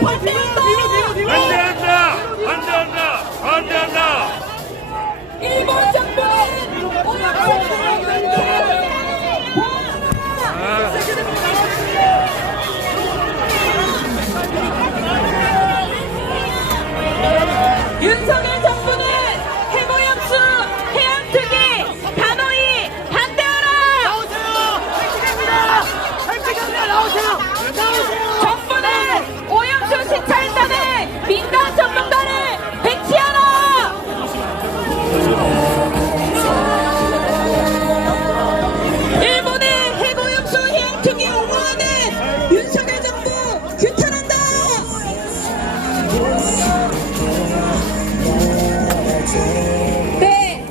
반대한다! 반대한다! 반대한다! 일본 정부는 윤석열 정부는 해고역수 해양특위 단호히 반대하라! 나오세요! 탈퇴합니다! 탈퇴합니다! 나오세요! 나오세요! 정부는 오염수 시찰단에 민간 전문가를 배치하라! 일본의 해고염수 해양특위 옹호하는 윤석열 정부 규탄한다! 네,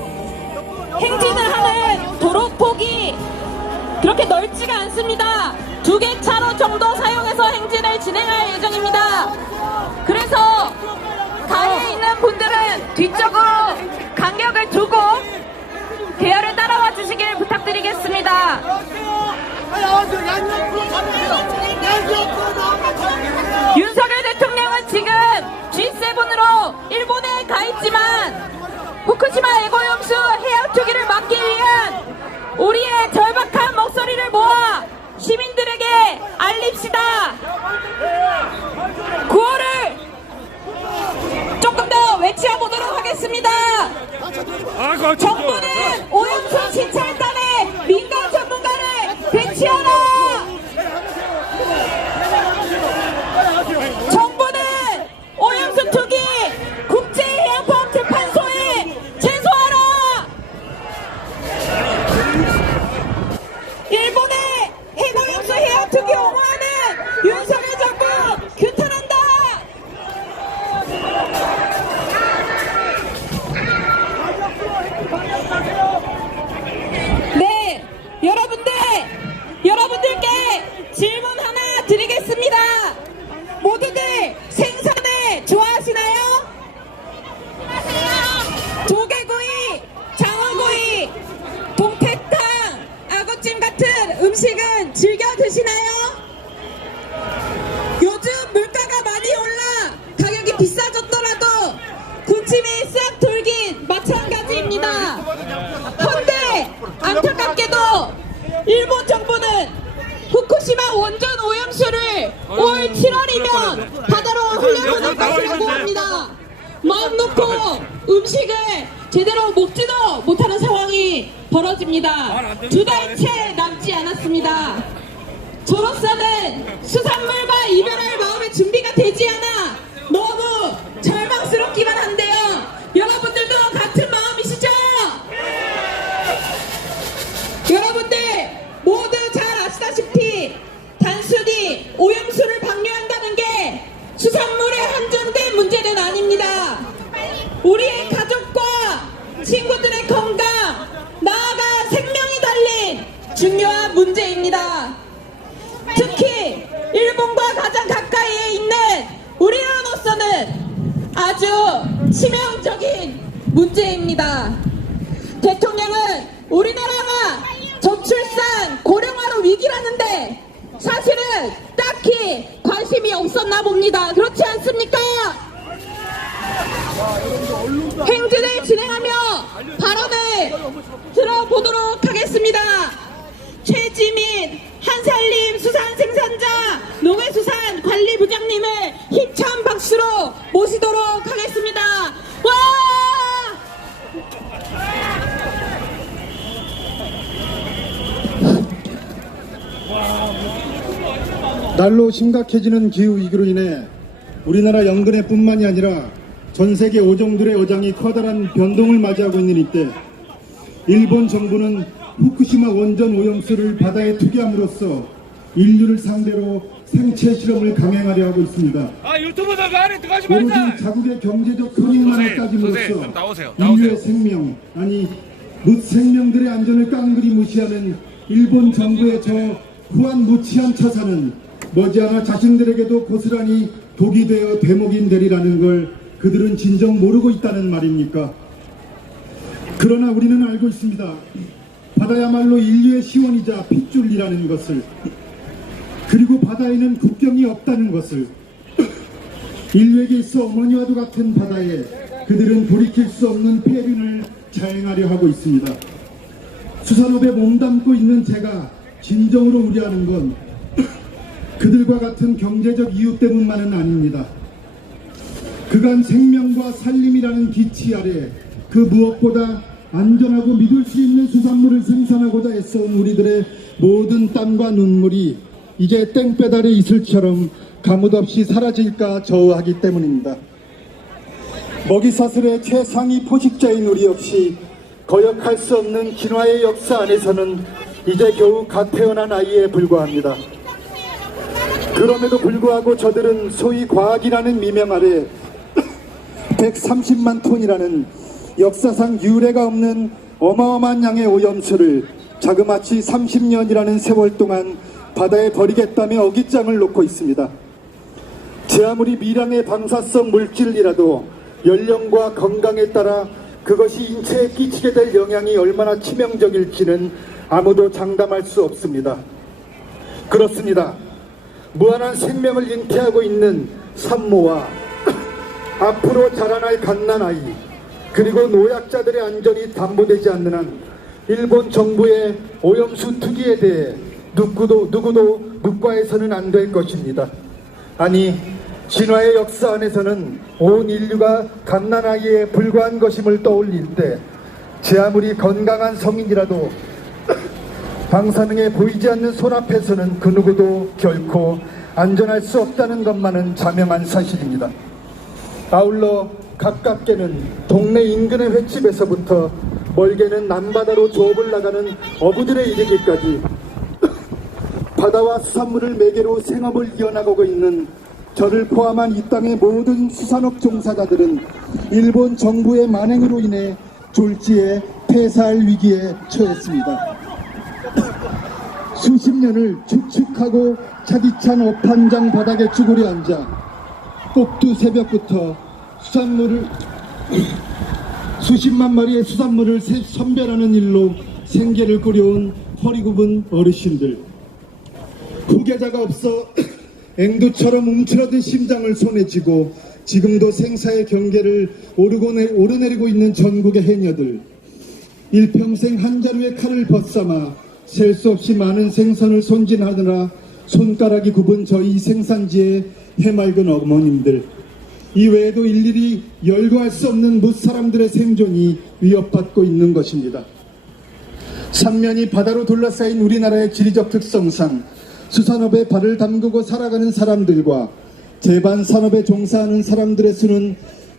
행진을 하는 도로폭이 그렇게 넓지가 않습니다. 2개 차로 정도 사용해서 행진을 진행할 예정입니다. 그래서 가해에 있는 분들은 뒤쪽으로 간격을 두고 대열을 따라와 주시길 부탁드리겠습니다. 나오세요! 양옆으로 가주세요! 양옆으로 나와주세요! 윤석열 대통령은 지금 G7으로 일본에 가 있지만 후쿠시마 해고염수 해양투기를 막기 위한 우리의 절박한 목소리를 모아 시민들에게 알립시다. 구호를 조금 더 외치어보도록 하겠습니다. 정부는 오염수 시찰단에 민간 전문가를 배치하라. 정부는 오염수 투기 국제해양법재판소에 제소하라. 일본의 해고염수 해양투기 옹호하는 윤석열 정부 규탄한다. 네, 여러분들께 질문 하나 드리겠습니다. 모두들 생선을 좋아하시나요? 조개구이, 장어구이, 동태탕, 아구찜 같은 음식은 즐겨 드시나요? 요즘 물가가 많이 올라 가격이 비싸졌더라도 군침이 싹 돌긴 마찬가지입니다. 그런데 안타깝게도 일본 정부는 후쿠시마 원전 오염수를 올 7월이면 바다로 흘려보낼 것이라고 합니다. 마음 놓고 음식을 제대로 먹지도 못하는 상황이 벌어집니다. 2달째 남지 않았습니다. 저로서는 수산물과 이별할 마음의 준비가 되지 않아 너무 절망스럽기만 한데요. 여러분들도 같은 마음이시죠? 여러분들 모두 잘 아시다시피 단순히 오염수를 방류한다는 게 수산물에 한정된 문제는 아닙니다. 우리의 가족과 친구들의 건강, 나아가 생명이 달린 중요한 문제입니다. 특히 일본과 가장 가까이에 있는 우리나라로서는 아주 치명적인 문제입니다. 대통령은 우리나라가 저출산 고령화로 위기라는데 사실은 딱히 관심이 없었나 봅니다. 그렇지 않습니까? 행진을 진행하며 발언을 들어보도록 하겠습니다. 최지민 한살림 수산생산자 농해수산관리부장님을 힘찬 박수로 모시도록 하겠습니다. 와! 날로 심각해지는 기후위기로 인해 우리나라 연근해뿐만이 아니라 전 세계 오종들의 어장이 커다란 변동을 맞이하고 있는 이때 일본 정부는 후쿠시마 원전 오염수를 바다에 투기함으로써 인류를 상대로 생체 실험을 강행하려 하고 있습니다. 유튜브들 그 안에 들어가지 말자! 오로지 자국의 경제적 손익만을 따짐으로써 나오세요. 인류의 생명, 아니 생명들의 안전을 깡그리 무시하는 일본 정부의 저 후한무치한 처사는 머지않아 자신들에게도 고스란히 독이 되어 대목인 되리라는 걸 그들은 진정 모르고 있다는 말입니까? 그러나 우리는 알고 있습니다. 바다야말로 인류의 시원이자 핏줄이라는 것을, 그리고 바다에는 국경이 없다는 것을, 인류에게 있어 어머니와도 같은 바다에 그들은 돌이킬 수 없는 폐륜을 자행하려 하고 있습니다. 수산업에 몸담고 있는 제가 진정으로 우려하는 건 그들과 같은 경제적 이유 때문만은 아닙니다. 그간 생명과 살림이라는 기치 아래 그 무엇보다 안전하고 믿을 수 있는 수산물을 생산하고자 애써온 우리들의 모든 땀과 눈물이 이제 땡볕 아래 이슬처럼 가뭇없이 사라질까 저하기 때문입니다. 먹이사슬의 최상위 포식자인 우리 역시 거역할 수 없는 진화의 역사 안에서는 이제 겨우 갓 태어난 아이에 불과합니다. 그럼에도 불구하고 저들은 소위 과학이라는 미명 아래 130만 톤이라는 역사상 유례가 없는 어마어마한 양의 오염수를 자그마치 30년이라는 세월 동안 바다에 버리겠다며 어깃장을 놓고 있습니다. 제 아무리 미량의 방사성 물질이라도 연령과 건강에 따라 그것이 인체에 끼치게 될 영향이 얼마나 치명적일지는 아무도 장담할 수 없습니다. 그렇습니다. 무한한 생명을 잉태하고 있는 산모와 앞으로 자라날 갓난아이 그리고 노약자들의 안전이 담보되지 않는 한 일본 정부의 오염수 투기에 대해 누구도 묵과해서는 안 될 것입니다. 아니 진화의 역사 안에서는 온 인류가 갓난아이에 불과한 것임을 떠올릴 때 제 아무리 건강한 성인이라도 방사능에 보이지 않는 손앞에서는 그 누구도 결코 안전할 수 없다는 것만은 자명한 사실입니다. 아울러 가깝게는 동네 인근의 횟집에서부터 멀게는 남바다로 조업을 나가는 어부들에 이르기까지 바다와 수산물을 매개로 생업을 이어나가고 있는 저를 포함한 이 땅의 모든 수산업 종사자들은 일본 정부의 만행으로 인해 졸지에 폐사할 위기에 처했습니다. 수십 년을 축축하고 차디찬 업한장 바닥에 쭈그려 앉아 꼭두 새벽부터 수십만 마리의 수산물을 선별하는 일로 생계를 꾸려온 허리 굽은 어르신들, 후계자가 없어 앵두처럼 움츠러든 심장을 손에 쥐고 지금도 생사의 경계를 오르내리고 있는 전국의 해녀들, 일평생 한 자루의 칼을 벗삼아 셀 수 없이 많은 생선을 손질하느라 손가락이 굽은 저희 생산지의 해맑은 어머님들, 이외에도 일일이 열거할 수 없는 무사람들의 생존이 위협받고 있는 것입니다. 삼면이 바다로 둘러싸인 우리나라의 지리적 특성상 수산업에 발을 담그고 살아가는 사람들과 제반 산업에 종사하는 사람들의 수는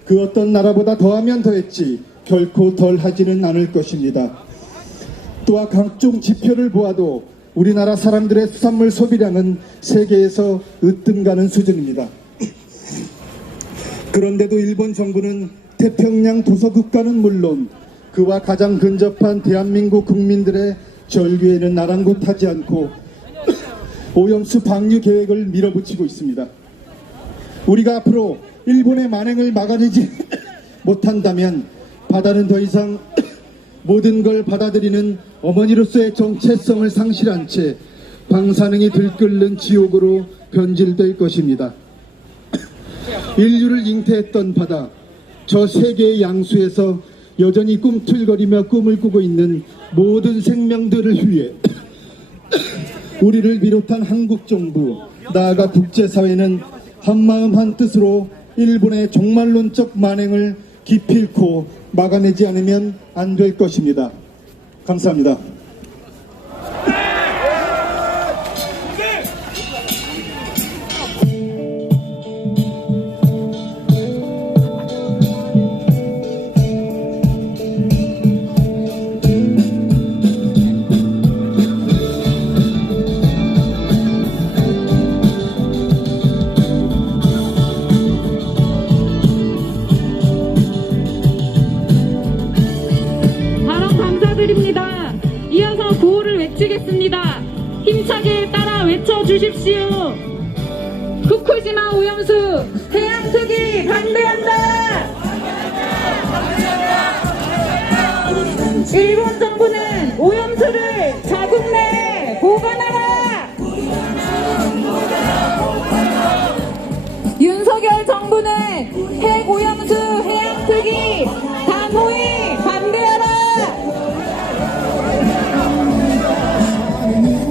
그 어떤 나라보다 더하면 더했지 결코 덜하지는 않을 것입니다. 또한 각종 지표를 보아도 우리나라 사람들의 수산물 소비량은 세계에서 으뜸가는 수준입니다. 그런데도 일본 정부는 태평양 도서국가는 물론 그와 가장 근접한 대한민국 국민들의 절규에는 아랑곳하지 않고 오염수 방류 계획을 밀어붙이고 있습니다. 우리가 앞으로 일본의 만행을 막아내지 못한다면 바다는 더 이상 모든 걸 받아들이는 어머니로서의 정체성을 상실한 채 방사능이 들끓는 지옥으로 변질될 것입니다. 인류를 잉태했던 바다, 저 세계의 양수에서 여전히 꿈틀거리며 꿈을 꾸고 있는 모든 생명들을 위해 우리를 비롯한 한국 정부, 나아가 국제사회는 한마음 한뜻으로 일본의 종말론적 만행을 기필코 막아내지 않으면 안 될 것입니다. 감사합니다. 이어서 구호를 외치겠습니다. 힘차게 따라 외쳐주십시오. 후쿠시마 오염수 해양 투기 반대한다. 일본 정부는 오염수를 자국 내에 보관하라. 윤석열 윤석열 정부는 핵오염수 해양특위 단호히 반대하라.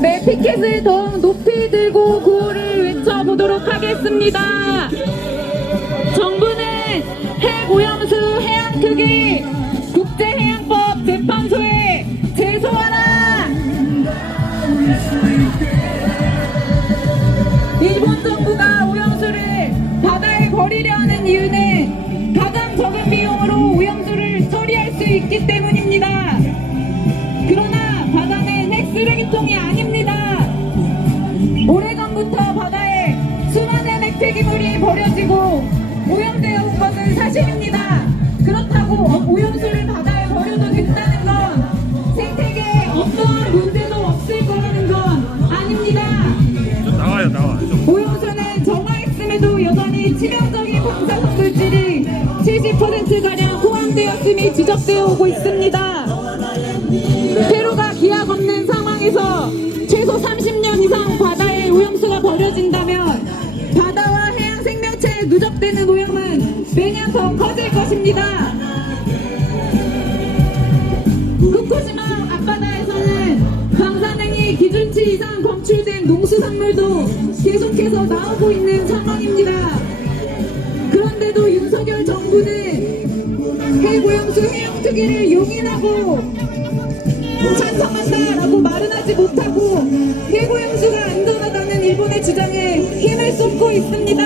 네, 피켓을 더욱 높이 들고 구호를 외쳐보도록 하겠습니다. 정부는 핵오염수 해양특위 국제해양법 재판소에 제소하라. 일본 정부가 오염수를 바다에 버리려 하는 이유는 가장 적은 비용으로 오염수를 처리할 수 있기 때문입니다. 그러나 바다는 핵쓰레기통이 아닙니다. 오래전부터 바다에 수많은 핵폐기물이 버려지고 오염되어 온 것은 사실입니다. 그렇다고 오염수를 바다에 버려도 된다는 건 생태계에 어떠한 문제도 없을 거라는 건 아닙니다. 나와요. 오염수는 정화했음에도 여전히 치명적인 방사성 물질이 70%가량 포함되었음이 지적되어 오고 있습니다. 페루가 기약 없는 상황에서 최소 30년 이상 바다에 오염수가 버려진다면 바다와 해양 생명체에 누적되는 오염은 매년 더 커질 것입니다. 후쿠시마 앞바다에서는 방사능이 기준치 이상 검출된 농수산물도 계속해서 나오고 있는 상황입니다. 그런데도 윤석열 정부는 핵오염수 해양특위를 용인하고 찬성한다라고 말은 하지 못하고 핵오염수가 안전하다는 일본의 주장에 힘을 쏟고 있습니다.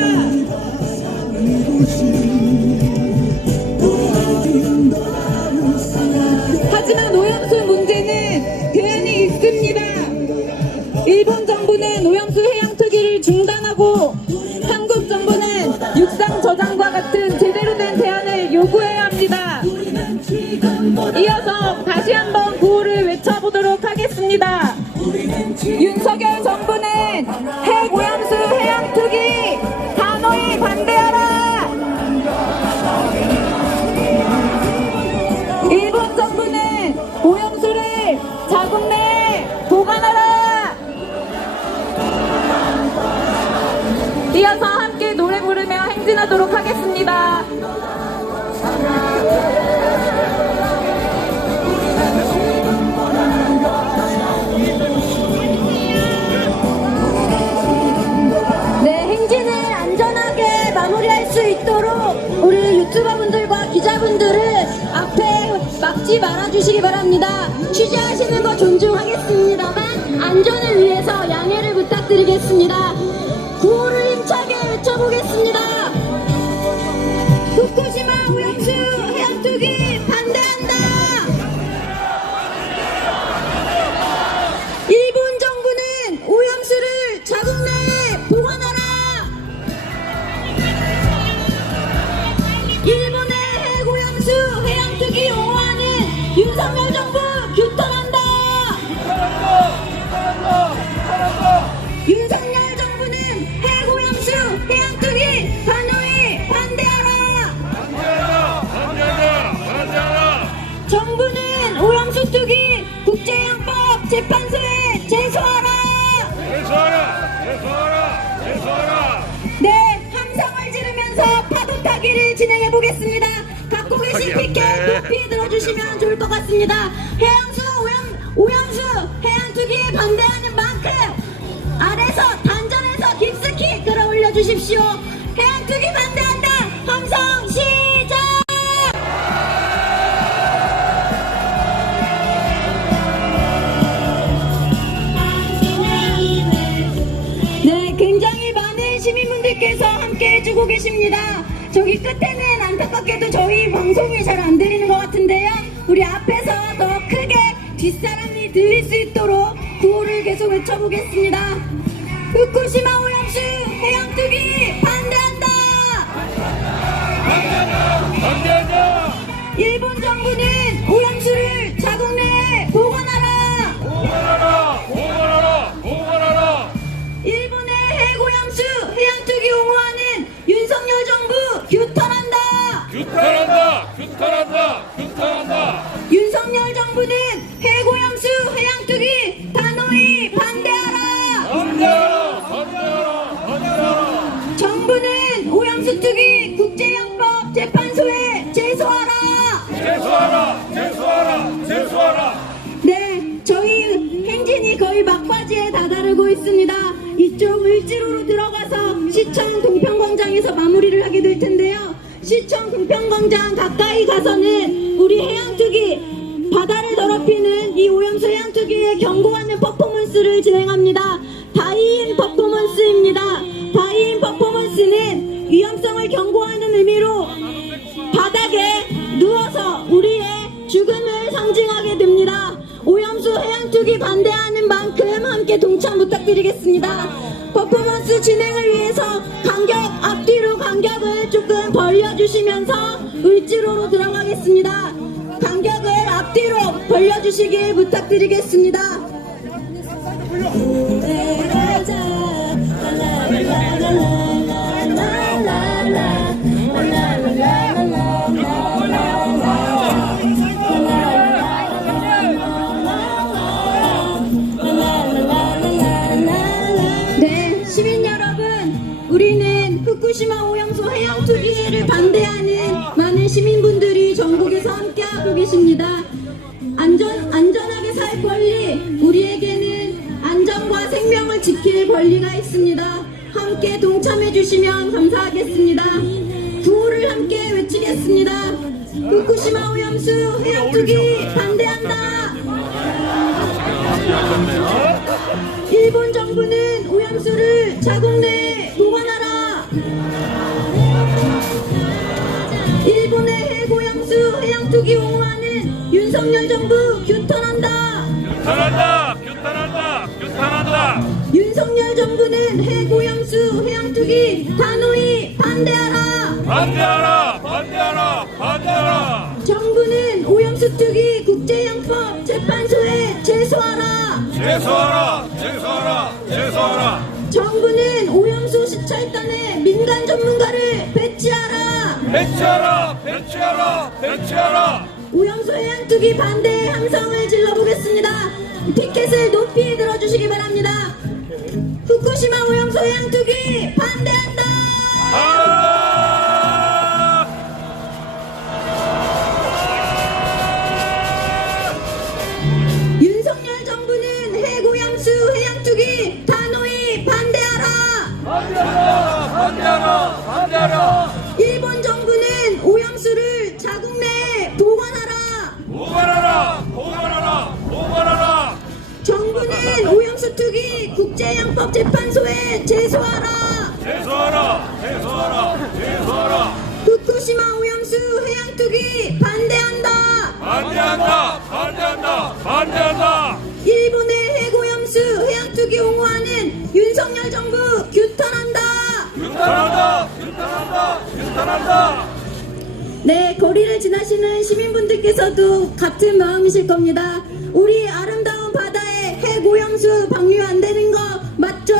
하지만 오염수 문제는 대안이 있습니다. 일본 정부는 오염수 해양특위를 중단하고 한국 정부는 육상 저장과 같은 제대로 된 대안을 요구해야 합니다. 이어서 다시 한번 구호를 외쳐보도록 하겠습니다. 윤석열 정부는 핵오염수 해양특위 단호히 반대하라. 일본 정부는 오염수를 자국 내에 보관하라. 이어서 함께 노래 부르며 행진하도록 하겠습니다. 네, 행진을 안전하게 마무리할 수 있도록 우리 유튜버분들과 기자분들을 앞에 막지 말아주시기 바랍니다. 취재하시는 거 존중하겠습니다만 안전을 위해서 양해를 부탁드리겠습니다. 구호를 힘차게 외쳐보겠습니다. 후쿠시마 오염수 해양특위 반대한다. 일본 정부는 오염수를 자국 내에 보관하라. 일본의 핵오염수 해양특위 옹호하는 윤석열 정부 규탄한다. 윤석열 정부는 핵오염수 해양특위 단호히 반대하라. 반대한다. 정부는 오염수 특위 국제해양법 재판소에 제소하라. 제소하라. 네, 함성을 지르면서 파도 타기를 진행해 보겠습니다. 갖고 계신 피켓 높이 들어주시면 좋을 것 같습니다. 오염수 해양특위에 반대하는 만큼 아래서 단전에서 깊숙이 끌어올려 주십시오. 해양특위 반대한다. 함성 시작. 네, 굉장히 많은 시민분들께서 함께 해주고 계십니다. 저기 끝에는 안타깝게도 저희 방송이 잘 안 들리는 것 같은데요. 우리 앞에서 더 크게 뒷사람이 들릴 수 있도록 구호를 계속 외쳐보겠습니다. 후쿠시마 오염수 해양특위 반대한다. 반대한다. 일본 정부는 오염수를 자국 내에 보관하라. 보관하라. 일본의 핵오염수 해양특위 옹호하는 윤석열 정부 규탄한다. 규탄한다. 윤석열 정부는 핵오염수 해양특위 단호히 반대하라. 반대하라. 정부는 오염수 오염수 투기 국제형법 재판소에 제소하라. 제소하라! 제소하라! 제소하라! 네, 저희 행진이 거의 막바지에 다다르고 있습니다. 이쪽 을지로로 들어가서 시청 동평광장에서 마무리를 하게 될 텐데요. 시청 동평광장 가까이 가서는 우리 해양투기 바다를 더럽히는 이 오염수 해양투기에 경고하는 퍼포먼스를 진행합니다. 다이인 퍼포먼스입니다. 다이인 퍼포먼스는 위험성을 경고하는 의미로 바닥에 누워서 우리의 죽음을 상징하게 됩니다. 오염수 해양투기 반대하는 만큼 함께 동참 부탁드리겠습니다. 퍼포먼스 진행을 위해서 앞뒤로 간격을 조금 벌려주시면서 을지로로 들어가겠습니다. 간격을 앞뒤로 벌려주시길 부탁드리겠습니다. 네, 시민 여러분, 우리는 후쿠시마 오염수 해양 투기를 반대하는 많은 시민분들이 전국에서 함께하고 계십니다. 안전하게 살 권리, 우리에게는 안전과 생명을 지킬 권리가 있습니다. 함께 동참해 주시면 감사하겠습니다. 구호를 함께 외치겠습니다. 후쿠시마 오염수 해양 투기 반대한다. 일본 정부는 오염수를 자국 내에 보관하라. 일본의 해고염수 해양투기 옹호하는 윤석열 정부 규탄한다. 규탄한다! 규탄한다! 규탄한다! 윤석열 정부는 해고염수 해양투기 단호히 반대하라. 반대하라! 반대하라! 반대하라! 정부는 오염수 투기 국제형법 재판소에 제소하라. 제소하라! 제소하라! 제소하라! 정부는 오염수 시찰단에 민간 전문가를 배치하라. 배치하라! 배치하라! 배치하라! 오염수 해양투기 반대의 함성을 질러보겠습니다. 피켓을 높이 들어주시기 바랍니다. 후쿠시마 오염수 해양투기 반대한다. 윤석열 정부는 해고염수 해양투기 단호히 반대하라. 반대하라! 반대하라! 반대하라! 일본 정부는 오염수를 자국 내에 보관하라. 보관하라! 보관하라! 보관하라! 정부는 오염수 투기 국제형법 재판소에 제소하라. 제소하라! 제소하라! 제소하라! 후쿠시마 오염수 해양투기 반대한다. 반대한다! 반대한다! 반대한다! 일본의 해고염수 해양투기 옹호하는 윤석열 정부 규탄한다. 규탄한다! 규탄한다! 규탄한다! 네, 거리를 지나시는 시민분들께서도 같은 마음이실 겁니다. 우리 아름다운 바다에 해고염수 방류 안 되는 거 맞죠?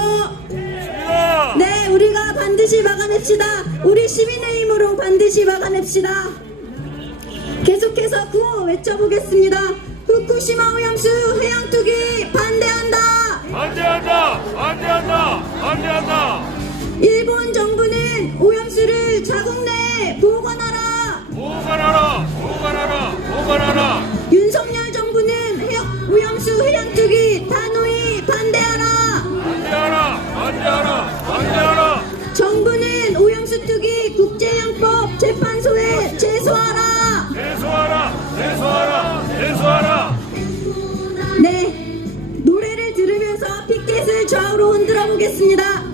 네, 우리가 반드시 막아냅시다. 우리 시민의 힘으로 반드시 막아냅시다. 계속해서 구호 외쳐보겠습니다. 후쿠시마 오염수 해양투기 반대한다. 반대한다! 반대한다! 반대한다! 일본 정부는 오염수를 자국 내에 보관하라. 보관하라! 보관하라! 보관하라! 윤석열 정부는 오염수 해양투기 단호히 반대하라. 반대하라! 반대하라! 반대하라! 정부는 오염수 투기 국제형법 재판소에 제소하라. 제소하라! 제소하라! 제소하라! 네, 노래를 들으면서 피켓을 좌우로 흔들어 보겠습니다.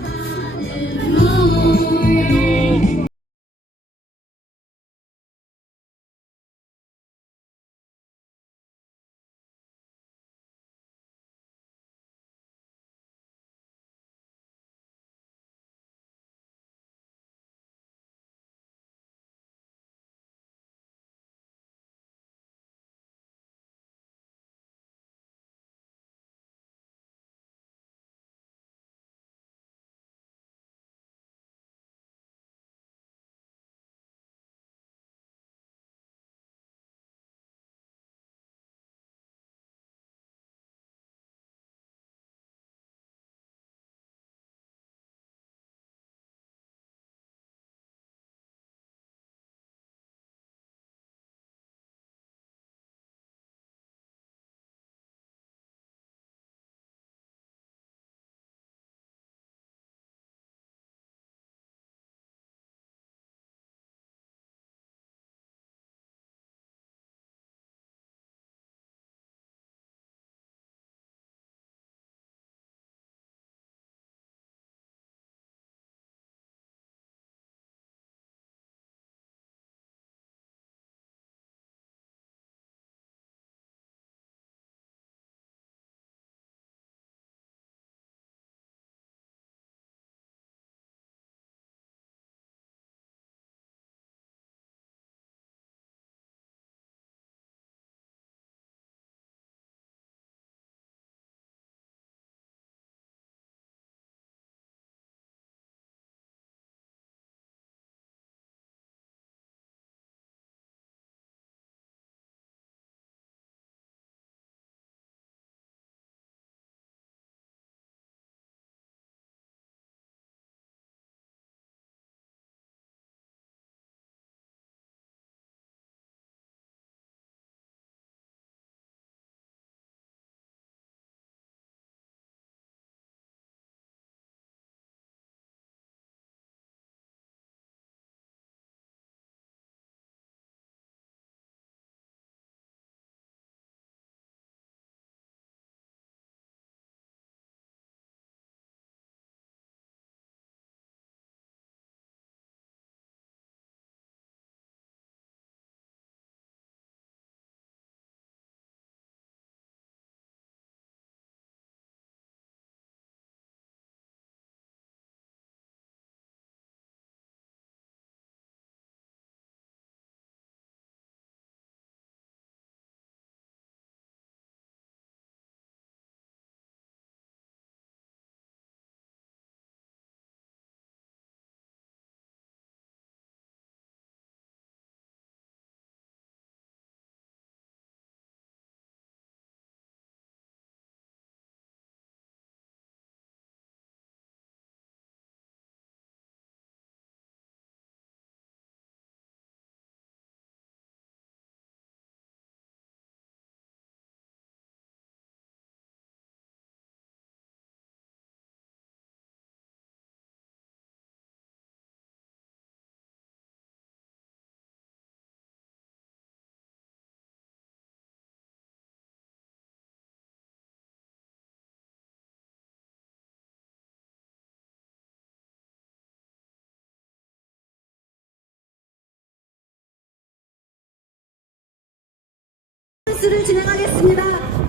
퍼포먼스를 진행하겠습니다.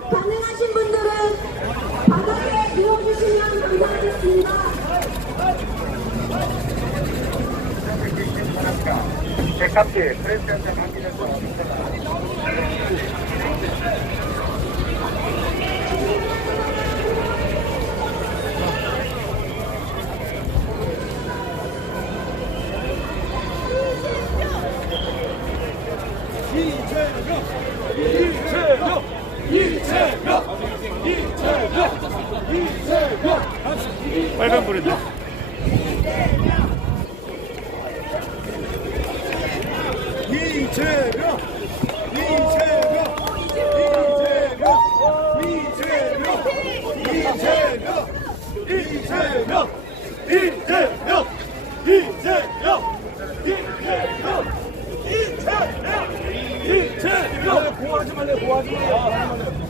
가능하신 분들은 바닥에 누워주시면 감사하겠습니다. 빨간 불인데. 보호하지 말래, 보호하지 말래.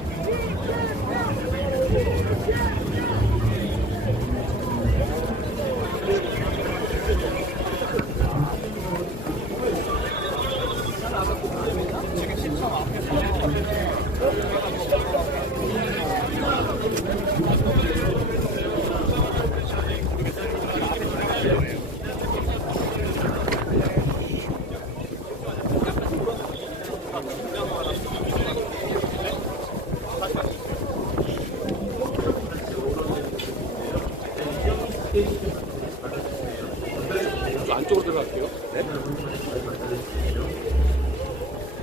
안쪽으로 들어갈게요. 네?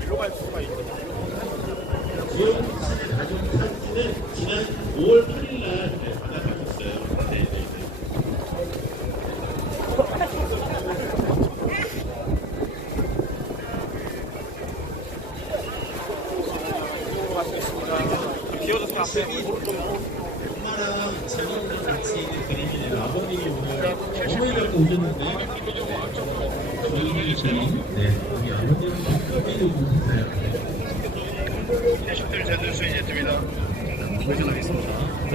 일로 갈 수가 있거든요. 지난 5월 8일 날 받아가셨어요. 네. 비워줘서 앞에 엄마랑 자녀랑 같이 있는 그림이네요. 아버님이 오늘 어머니 갖고 오셨는데 저희 저희 우리 아버님은 끝까지 오셨어요. 식들 제대로 수행했습니다. 보이전 하겠습니다. 네.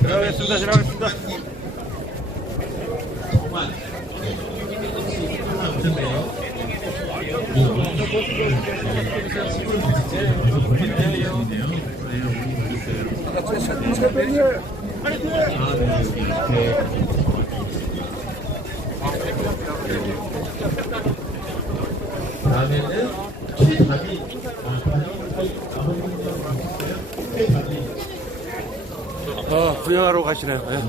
지나가겠습니다. 지나가겠습니다. 정말 하나 오셨네요. 다음에는 최다비 분양하러 가시네요. 네.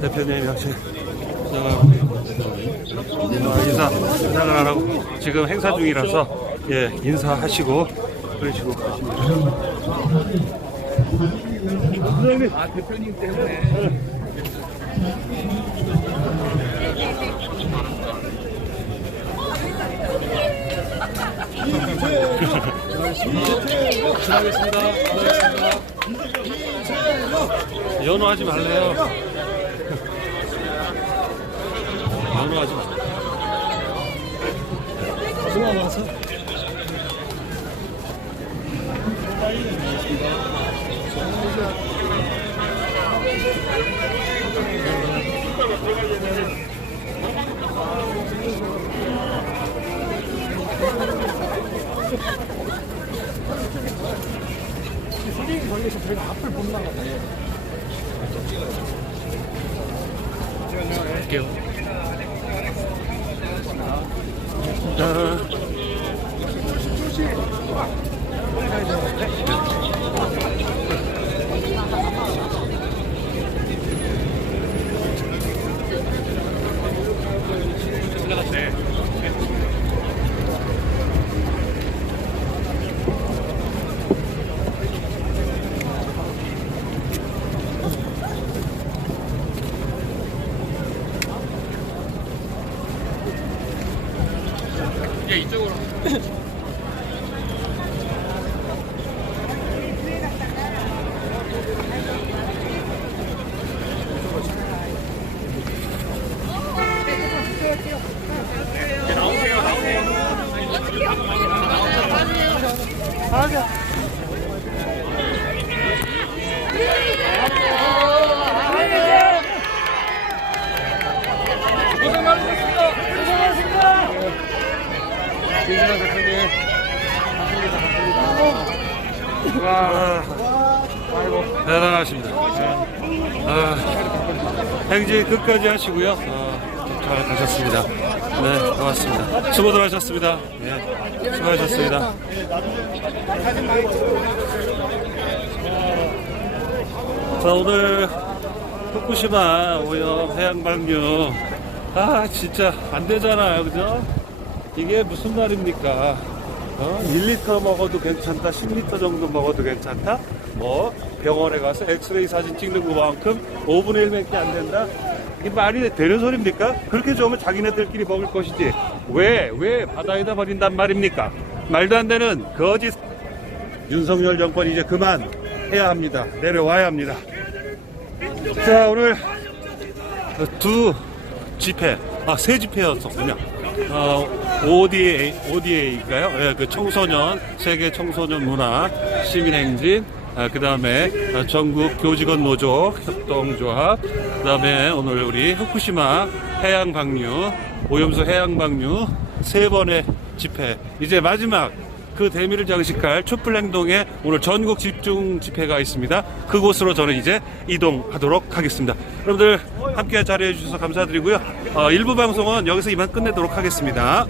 대표님이 역시 인사를 안 하고 지금 행사 중이라서 예 인사하시고 그러시고 가십니다. 아 대표님 때문에. 지나겠습니다. 연호하지 말래요. 연호하지 말래요. 들어와서. 선생님 걸려서 저희가 앞을 못 나가요. 할게요. 예, 이쪽으로. 나오세요, 나오세요. 고생 많으셨습니다. 고생하셨습니다. 김진환 대표님. 와, 대단하십니다. 행진 끝까지 하시고요. 잘 가셨습니다. 네, 고맙습니다. 수고들 하셨습니다. 네, 수고하셨습니다. 자, 오늘 후쿠시마 오염 해양방류 진짜 안 되잖아요, 그죠? 이게 무슨 말입니까? 1리터 먹어도 괜찮다, 10리터 정도 먹어도 괜찮다? 뭐 병원에 가서 엑스레이 사진 찍는 것만큼 5분의 1밖에 안 된다? 이게 말이 되는 소리입니까? 그렇게 좋으면 자기네들끼리 먹을 것이지 왜 바다에다 버린단 말입니까? 말도 안 되는 거짓. 윤석열 정권 이제 그만 해야 합니다. 내려와야 합니다. 자, 오늘 두 집회, 세 집회였었군요. ODA인가요? 예, 그 청소년, 세계 청소년 문화 시민행진, 그 다음에 전국 교직원 노조 협동조합, 그 다음에 오늘 우리 후쿠시마 해양방류, 오염수 해양방류 3번의 집회, 이제 마지막 그 대미를 장식할 촛불행동에 오늘 전국 집중 집회가 있습니다. 그곳으로 저는 이제 이동하도록 하겠습니다. 여러분들 함께 자리해 주셔서 감사드리고요. 일부 방송은 여기서 이만 끝내도록 하겠습니다.